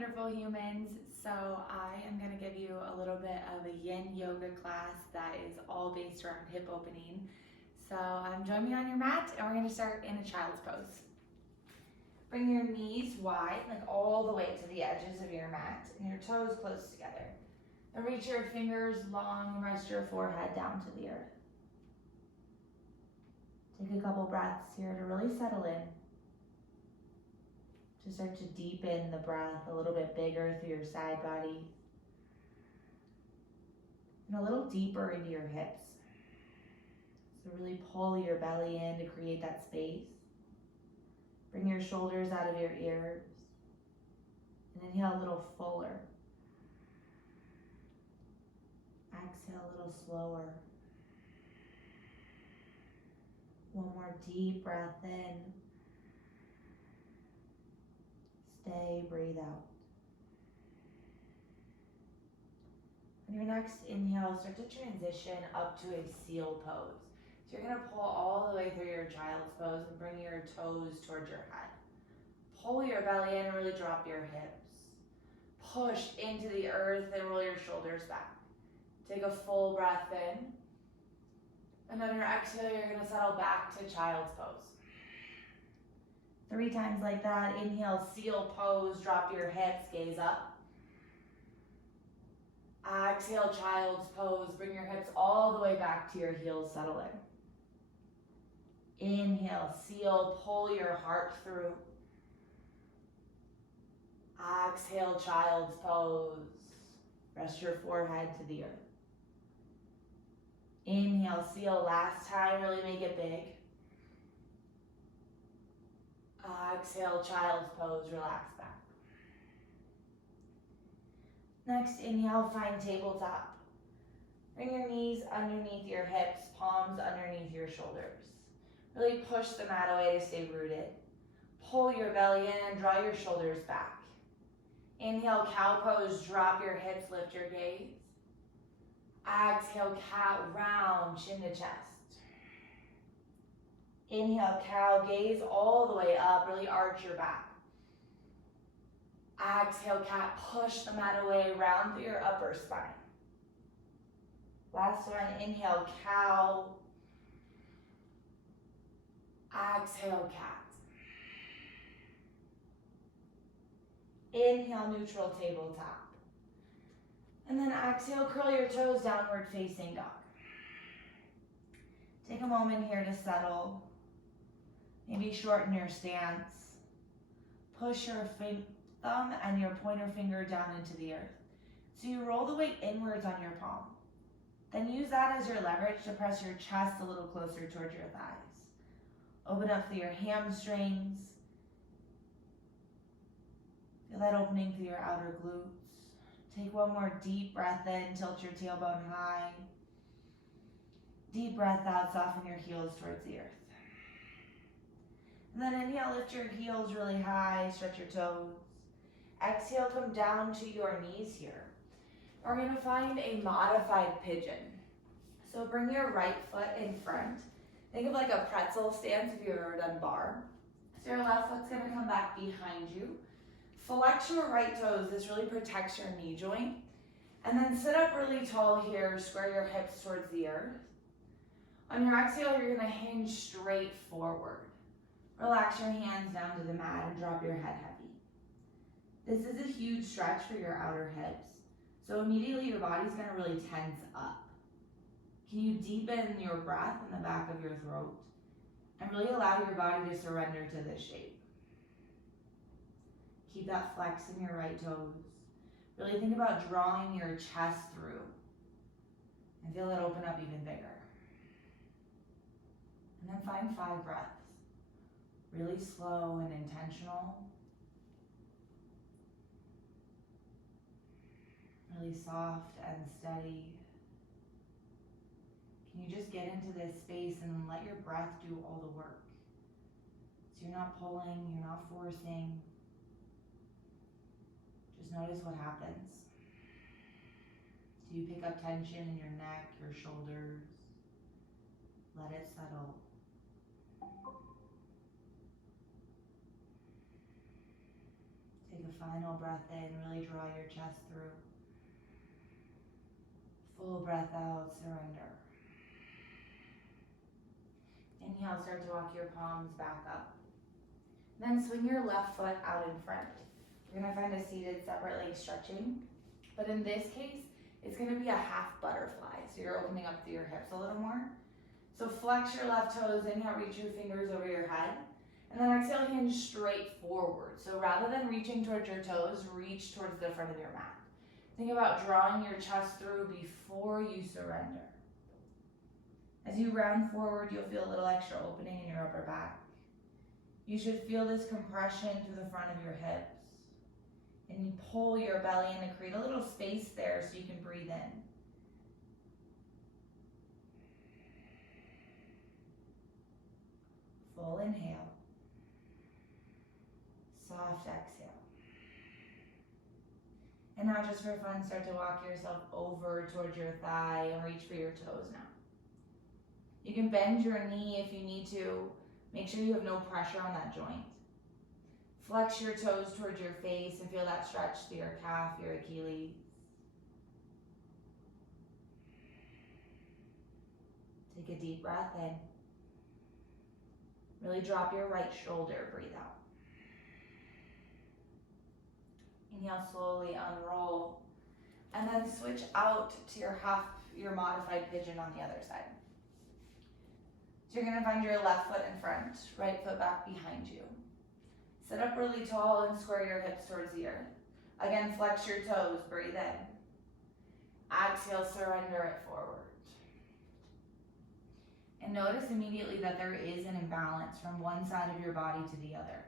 wonderful humans. So I am going to give you a little bit of a yin yoga class that is all based around hip opening. So join me on your mat and we're going to start in a child's pose. Bring your knees wide, like all the way to the edges of your mat, and your toes close together. And reach your fingers long and rest your forehead down to the earth. Take a couple breaths here to really settle in. To start to deepen the breath a little bit bigger through your side body. And a little deeper into your hips. So really pull your belly in to create that space. Bring your shoulders out of your ears. And inhale a little fuller. Exhale a little slower. One more deep breath in. Stay, breathe out. On your next inhale, start to transition up to a seal pose. So you're gonna pull all the way through your child's pose and bring your toes towards your head. Pull your belly in and really drop your hips. Push into the earth and roll your shoulders back. Take a full breath in. And on your exhale, you're gonna settle back to child's pose. 3 times like that. Inhale, seal pose, drop your hips, gaze up. Exhale, child's pose, bring your hips all the way back to your heels, settle in. Inhale, seal, pull your heart through. Exhale, child's pose. Rest your forehead to the earth. Inhale, seal, last time, really make it big. Exhale, child's pose, relax back. Next, inhale, find tabletop. Bring your knees underneath your hips, palms underneath your shoulders. Really push the mat away to stay rooted. Pull your belly in and draw your shoulders back. Inhale, cow pose, drop your hips, lift your gaze. Exhale, cat, round, chin to chest. Inhale, cow, gaze all the way up, really arch your back. Exhale, cat, push the mat away, round through your upper spine. Last one, inhale, cow. Exhale, cat. Inhale, neutral tabletop. And then exhale, curl your toes, downward facing dog. Take a moment here to settle. Maybe shorten your stance. Push your thumb and your pointer finger down into the earth. So you roll the weight inwards on your palm. Then use that as your leverage to press your chest a little closer towards your thighs. Open up through your hamstrings. Feel that opening through your outer glutes. Take one more deep breath in, tilt your tailbone high. Deep breath out, soften your heels towards the earth. And then inhale, lift your heels really high, stretch your toes. Exhale, come down to your knees here. We're gonna find a modified pigeon. So bring your right foot in front. Think of like a pretzel stance if you've ever done bar. So your left foot's gonna come back behind you. Flex your right toes, this really protects your knee joint. And then sit up really tall here, square your hips towards the earth. On your exhale, you're gonna hinge straight forward. Relax your hands down to the mat and drop your head heavy. This is a huge stretch for your outer hips. So immediately your body's gonna really tense up. Can you deepen your breath in the back of your throat and really allow your body to surrender to this shape? Keep that flex in your right toes. Really think about drawing your chest through and feel it open up even bigger. And then find 5 breaths. Really slow and intentional. Really soft and steady. Can you just get into this space and let your breath do all the work? So you're not pulling, you're not forcing. Just notice what happens. Do you pick up tension in your neck, your shoulders? Let it settle. Take a final breath in, really draw your chest through. Full breath out, surrender. Inhale, start to walk your palms back up. Then swing your left foot out in front. You're gonna find a seated separate leg stretching, but in this case, it's gonna be a half butterfly. So you're opening up through your hips a little more. So flex your left toes, inhale, reach your fingers over your head. And then exhale, hinge straight forward. So rather than reaching towards your toes, reach towards the front of your mat. Think about drawing your chest through before you surrender. As you round forward, you'll feel a little extra opening in your upper back. You should feel this compression through the front of your hips. And you pull your belly in to create a little space there so you can breathe in. Full inhale. Soft exhale. And now just for fun, start to walk yourself over towards your thigh and reach for your toes now. You can bend your knee if you need to. Make sure you have no pressure on that joint. Flex your toes towards your face and feel that stretch through your calf, your Achilles. Take a deep breath in. Really drop your right shoulder, breathe out. Inhale, slowly unroll. And then switch out to your modified pigeon on the other side. So you're gonna find your left foot in front, right foot back behind you. Sit up really tall and square your hips towards the earth. Again, flex your toes, breathe in. Exhale, surrender it forward. And notice immediately that there is an imbalance from one side of your body to the other.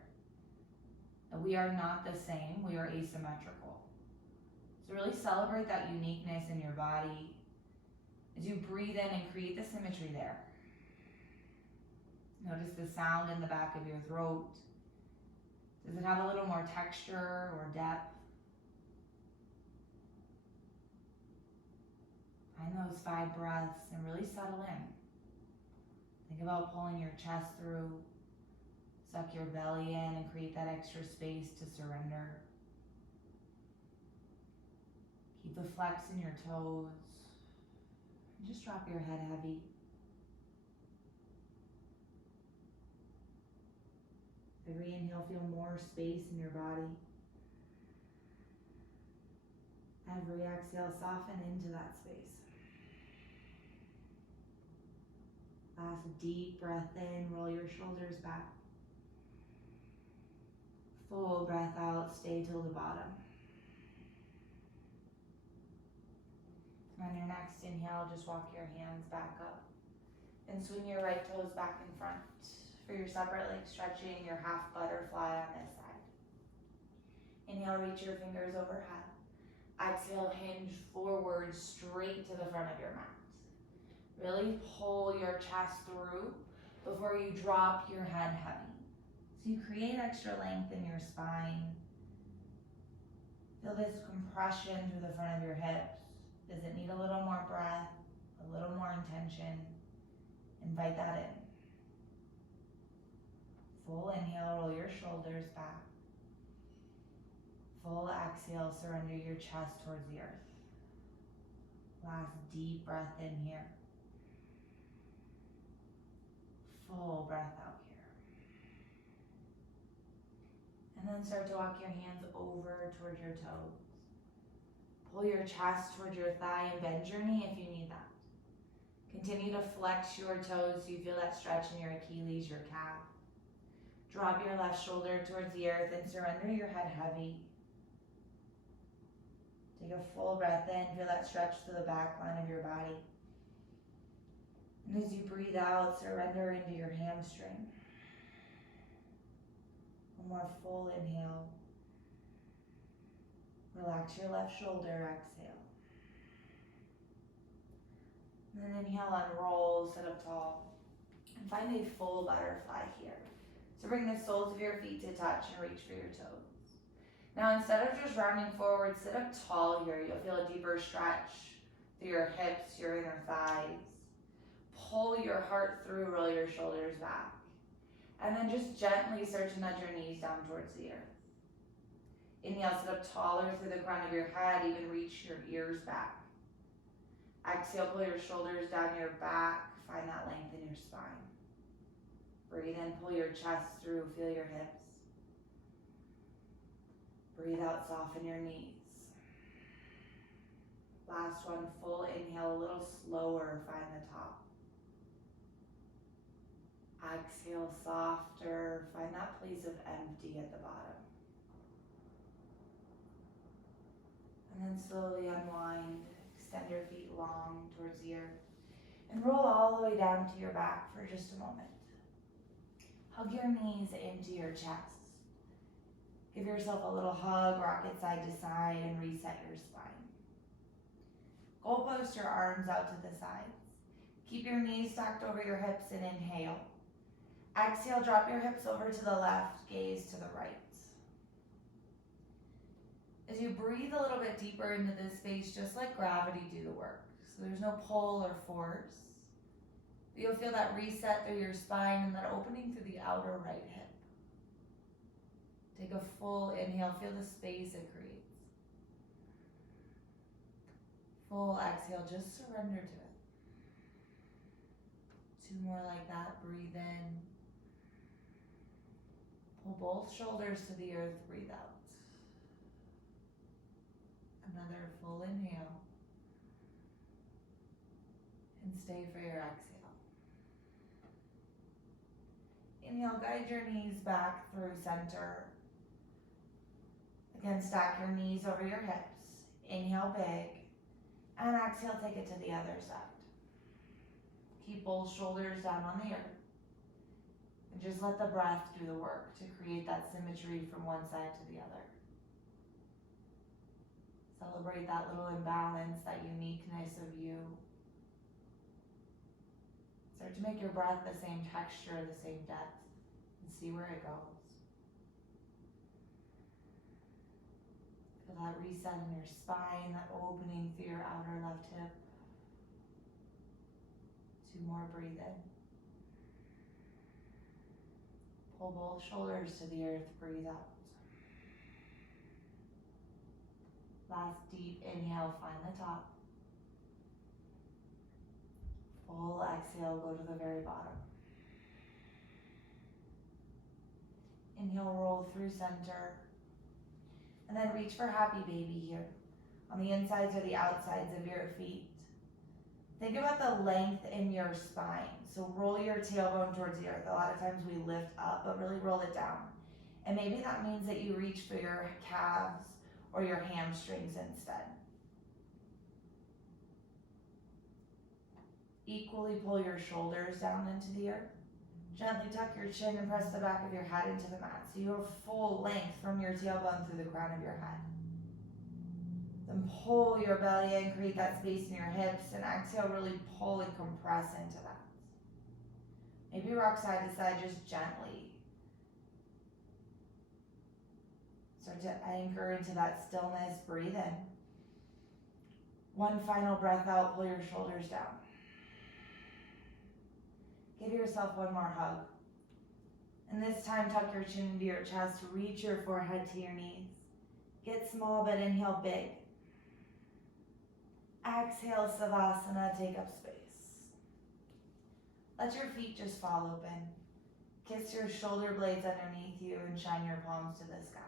We are not the same, we are asymmetrical. So really celebrate that uniqueness in your body as you breathe in and create the symmetry there. Notice the sound in the back of your throat. Does it have a little more texture or depth? Find those 5 breaths and really settle in. Think about pulling your chest through, suck your belly in and create that extra space to surrender. Keep the flex in your toes. And just drop your head heavy. Every inhale, feel more space in your body. Every exhale, soften into that space. Last deep breath in, roll your shoulders back. Full breath out, stay till the bottom. On your next inhale, just walk your hands back up and swing your right toes back in front. For your separate leg stretching, your half butterfly on this side. Inhale, reach your fingers overhead. Exhale, hinge forward straight to the front of your mat. Really pull your chest through before you drop your head heavy. So you create extra length in your spine. Feel this compression through the front of your hips. Does it need a little more breath, a little more intention? Invite that in. Full inhale, roll your shoulders back. Full exhale, surrender your chest towards the earth. Last deep breath in here. Full breath out here. And then start to walk your hands over towards your toes. Pull your chest towards your thigh and bend your knee if you need that. Continue to flex your toes so you feel that stretch in your Achilles, your calf. Drop your left shoulder towards the earth and surrender your head heavy. Take a full breath in, feel that stretch to the back line of your body. And as you breathe out, surrender into your hamstring. One more full inhale. Relax your left shoulder, exhale. And then inhale, unroll, sit up tall. And find a full butterfly here. So bring the soles of your feet to touch and reach for your toes. Now instead of just rounding forward, sit up tall here. You'll feel a deeper stretch through your hips, your inner thighs. Pull your heart through, roll your shoulders back. And then just gently start to nudge your knees down towards the earth. Inhale, sit up taller through the crown of your head, even reach your ears back. Exhale, pull your shoulders down your back, find that length in your spine. Breathe in, pull your chest through, feel your hips. Breathe out, soften your knees. Last one, full inhale, a little slower, find the top. Exhale, softer, find that place of empty at the bottom. And then slowly unwind, extend your feet long towards the earth, and roll all the way down to your back for just a moment. Hug your knees into your chest. Give yourself a little hug, rock it side to side, and reset your spine. Goal post your arms out to the sides. Keep your knees stacked over your hips and inhale. Exhale, drop your hips over to the left, gaze to the right. As you breathe a little bit deeper into this space, just let gravity do the work. So there's no pull or force. You'll feel that reset through your spine and that opening through the outer right hip. Take a full inhale, feel the space it creates. Full exhale, just surrender to it. 2 more like that, breathe in. Pull both shoulders to the earth, breathe out. Another full inhale. And stay for your exhale. Inhale, guide your knees back through center. Again, stack your knees over your hips. Inhale big. And exhale, take it to the other side. Keep both shoulders down on the earth. And just let the breath do the work to create that symmetry from one side to the other. Celebrate that little imbalance, that uniqueness of you. Start to make your breath the same texture, the same depth, and see where it goes. Feel that reset in your spine, that opening through your outer left hip. 2 more, breathe in. Pull both shoulders to the earth, breathe out. Last deep inhale, find the top. Full exhale, go to the very bottom. Inhale, roll through center. And then reach for happy baby here. On the insides or the outsides of your feet. Think about the length in your spine. So roll your tailbone towards the earth. A lot of times we lift up, but really roll it down. And maybe that means that you reach for your calves or your hamstrings instead. Equally pull your shoulders down into the earth. Gently tuck your chin and press the back of your head into the mat so you have full length from your tailbone through the crown of your head. Then pull your belly in, create that space in your hips, and exhale, really pull and compress into that. Maybe rock side to side just gently. Start to anchor into that stillness, breathe in. One final breath out, pull your shoulders down. Give yourself one more hug. And this time, tuck your chin into your chest, reach your forehead to your knees. Get small, but inhale big. Exhale, Savasana, take up space. Let your feet just fall open. Kiss your shoulder blades underneath you and shine your palms to the sky.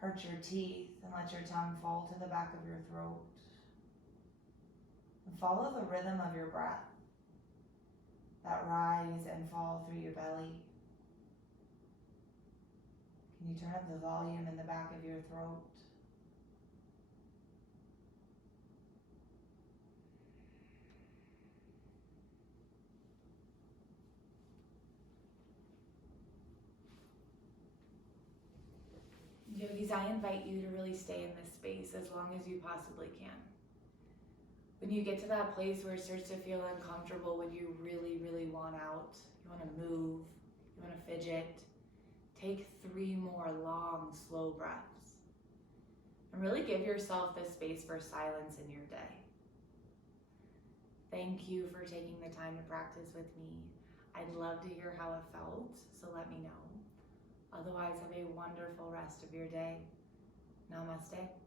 Perch your teeth and let your tongue fall to the back of your throat. And follow the rhythm of your breath. That rise and fall through your belly. Can you turn up the volume in the back of your throat? Yogis, I invite you to really stay in this space as long as you possibly can. When you get to that place where it starts to feel uncomfortable, when you really, really want out, you want to move, you want to fidget, take 3 more long, slow breaths. And really give yourself the space for silence in your day. Thank you for taking the time to practice with me. I'd love to hear how it felt, so let me know. Otherwise, have a wonderful rest of your day. Namaste.